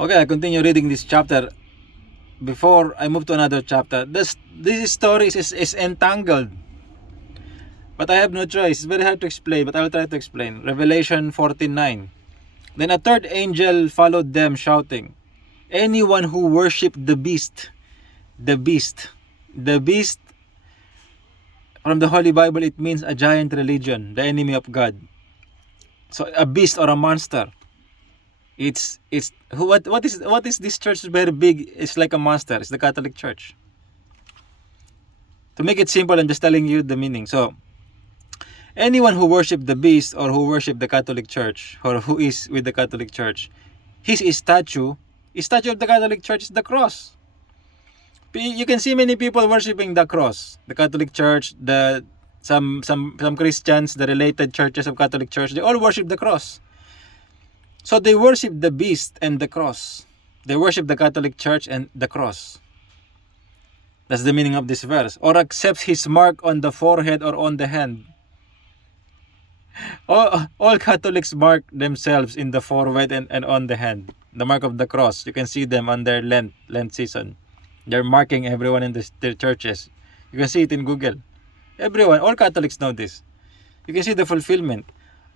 Okay, I continue reading this chapter. Before I move to another chapter, this story is entangled. But I have no choice. It's very hard to explain, but I will try to explain. Revelation 14:9. Then a third angel followed them, shouting, anyone who worshipped the beast, the beast, the beast, from the Holy Bible, it means a giant religion, the enemy of God. So a beast or a monster. What is this church very big? It's like a monster. It's the Catholic Church. To make it simple, I'm just telling you the meaning. So anyone who worship the beast or who worship the Catholic Church or who is with the Catholic Church, his statue of the Catholic Church is the cross. You can see many people worshiping the cross. The Catholic Church, some Christians, the related churches of Catholic Church, they all worship the cross. So they worship the beast and the cross. They worship the Catholic Church and the cross. That's the meaning of this verse. Or accepts his mark on the forehead or on the hand. All Catholics mark themselves in the forehead and on the hand. The mark of the cross. You can see them on their Lent season. They're marking everyone in their churches. You can see it in Google. Everyone, all Catholics know this. You can see the fulfillment.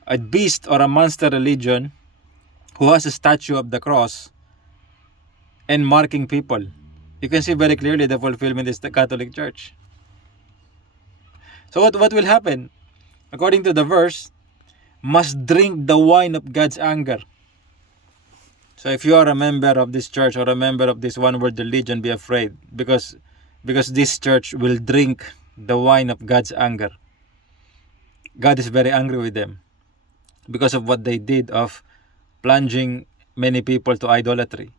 A beast or a monster religion who has a statue of the cross and marking people. You can see very clearly the fulfillment is the Catholic Church. So what will happen? According to the verse, must drink the wine of God's anger. So if you are a member of this church or a member of this one world religion, be afraid, because this church will drink the wine of God's anger. God is very angry with them because of what they did of plunging many people to idolatry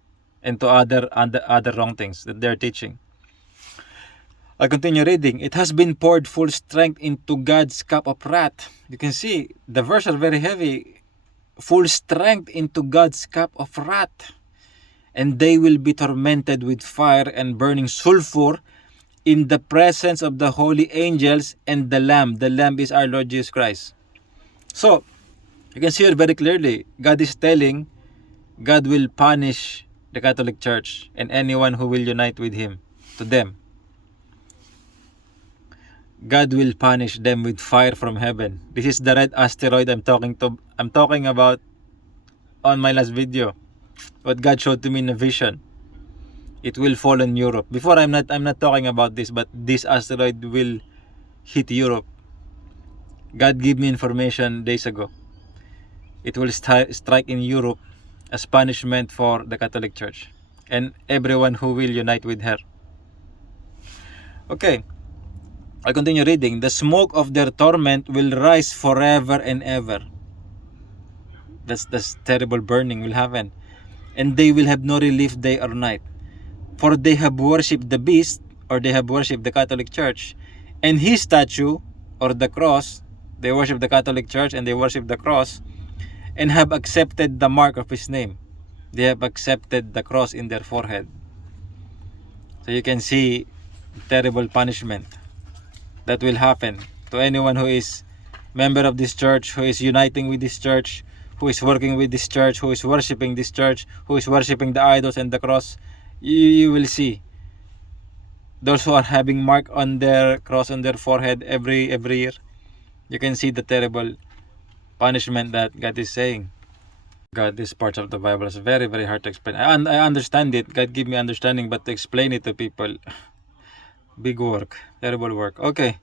and to other wrong things that they're teaching. I continue reading. It has been poured full strength into God's cup of wrath. You can see the verses are very heavy. Full strength into God's cup of wrath. And they will be tormented with fire and burning sulfur in the presence of the holy angels and the Lamb. The Lamb is our Lord Jesus Christ. So, you can see it very clearly. God is telling God will punish the Catholic Church and anyone who will unite with him, to them. God will punish them with fire from heaven. This is the red asteroid I'm talking about on my last video. What God showed to me in a vision. It will fall in Europe. Before I'm not talking about this, but this asteroid will hit Europe. God gave me information days ago. It will strike in Europe as punishment for the Catholic Church and everyone who will unite with her. Okay. I continue reading. The smoke of their torment will rise forever and ever. That's terrible burning will happen. And they will have no relief day or night. For they have worshipped the beast, or they have worshipped the Catholic Church, and his statue, or the cross. They worship the Catholic Church and they worship the cross, and have accepted the mark of his name. They have accepted the cross in their forehead. So you can see terrible punishment that will happen to anyone who is member of this church, who is uniting with this church, who is working with this church, who is worshiping this church, who is worshiping the idols and the cross. You will see those who are having mark on their cross on their forehead every year. You can see the terrible punishment that God is saying. God, this part of the Bible is very, very hard to explain. I understand it. God give me understanding, but to explain it to people, big work, terrible work. Okay.